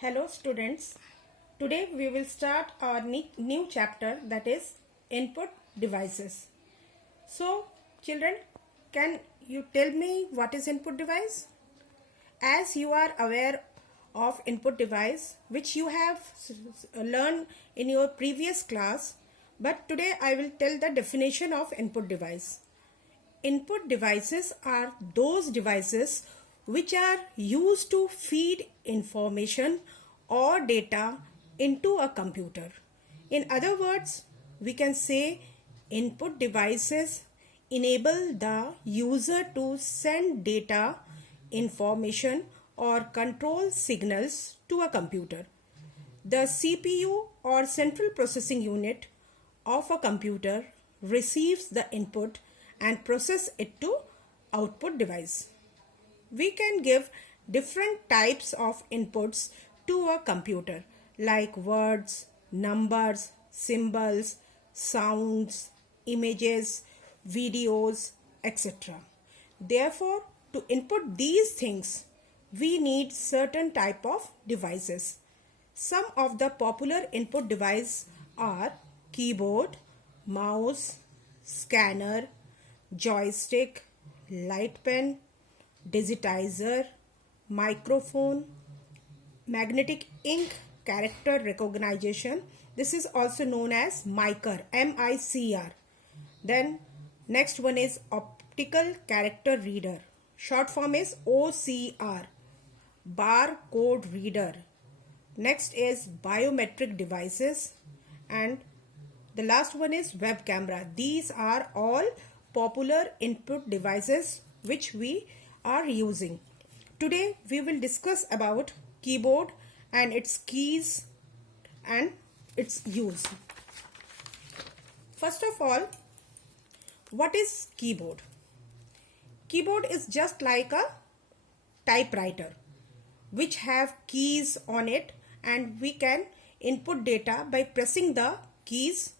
Hello students, today we will start our new chapter, that is input devices. So children, can you tell me what is input device? As you are aware of input device which you have learned in your previous class, but today I will tell the definition of input device. Input devices are those devices which are used to feed information or data into a computer. In other words, we can say input devices enable the user to send data, information or control signals to a computer. The CPU or central processing unit of a computer receives the input and process it to output device. We can give different types of inputs to a computer like words, numbers, symbols, sounds, images, videos, etc. Therefore, to input these things, we need certain type of devices. Some of the popular input devices are keyboard, mouse, scanner, joystick, light pen, digitizer, microphone, magnetic ink character recognition. This is also known as micer, M-I-C-R. Then next one is optical character reader. Short form is OCR. Barcode reader. Next is biometric devices, and the last one is web camera. These are all popular input devices which we are using. Today we will discuss about keyboard and its keys and its use. First of all, what is keyboard? Keyboard is just like a typewriter which have keys on it, and we can input data by pressing the keys.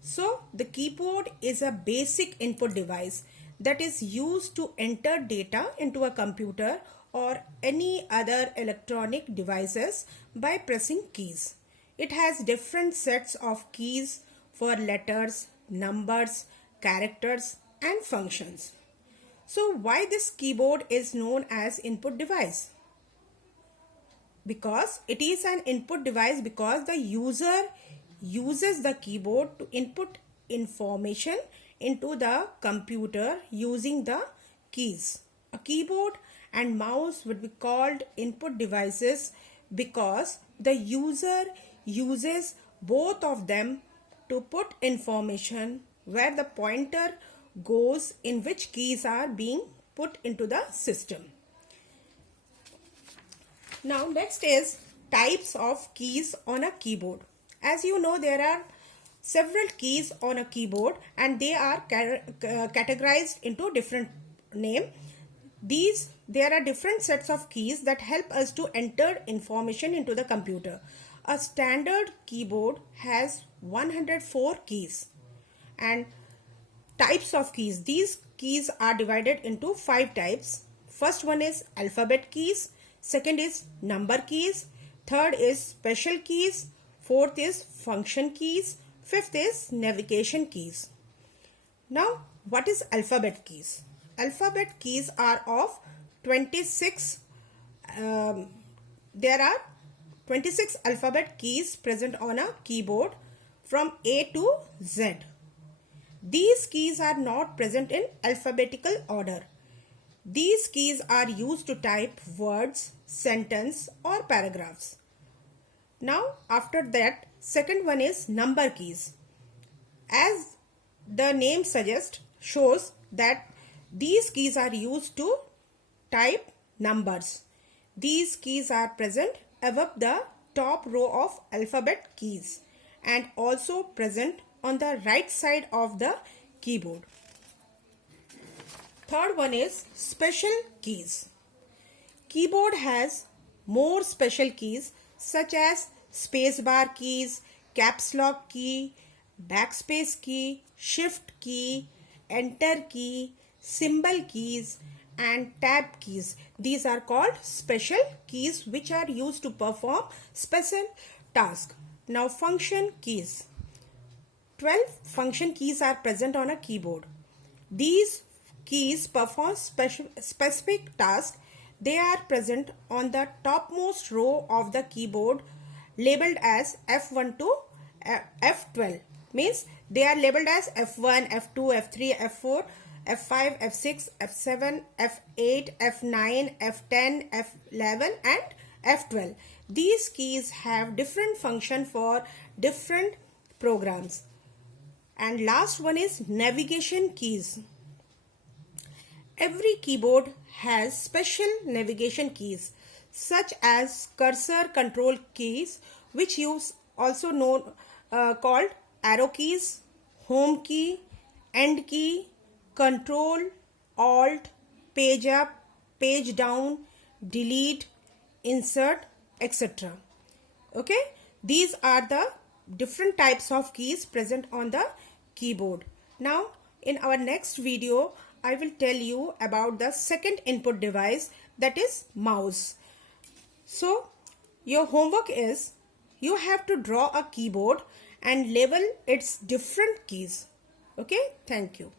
So the keyboard is a basic input device that is used to enter data into a computer or any other electronic devices by pressing keys. It has different sets of keys for letters, numbers, characters and functions. So why this keyboard is known as input device? Because it is an input device because the user uses the keyboard to input information into the computer using the keys. A keyboard and mouse would be called input devices because the user uses both of them to put information where the pointer goes in which keys are being put into the system. Now next is types of keys on a keyboard. As you know, there are several keys on a keyboard and they are categorized into different names. There are different sets of keys that help us to enter information into the computer. A standard keyboard has 104 keys and types of keys. These keys are divided into 5 types. First one is alphabet keys. Second is number keys. Third is special keys. Fourth is function keys. Fifth is navigation keys. Now, what is alphabet keys? Alphabet keys are of 26. There are 26 alphabet keys present on a keyboard from A to Z. These keys are not present in alphabetical order. These keys are used to type words, sentence or paragraphs. Now after that, second one is number keys. As the name suggests, shows that these keys are used to type numbers. These keys are present above the top row of alphabet keys and also present on the right side of the keyboard. Third one is special keys. Keyboard has more special keys such as spacebar keys, caps lock key, backspace key, shift key, enter key, symbol keys and tab keys. These are called special keys which are used to perform special tasks. Now function keys. 12 function keys are present on a keyboard. These keys perform specific tasks. They are present on the topmost row of the keyboard labeled as F1 to F12. Means they are labeled as F1, F2, F3, F4, F5, F6, F7, F8, F9, F10, F11 and F12. These keys have different function for different programs. And last one is navigation keys. Every keyboard has special navigation keys such as cursor control keys, which use also known called arrow keys, home key, end key, control, alt, page up, page down, delete, insert, etc. Okay, these are the different types of keys present on the keyboard. Now in our next video I will tell you about the second input device, that is mouse. So your homework is you have to draw a keyboard and label its different keys. Okay, thank you.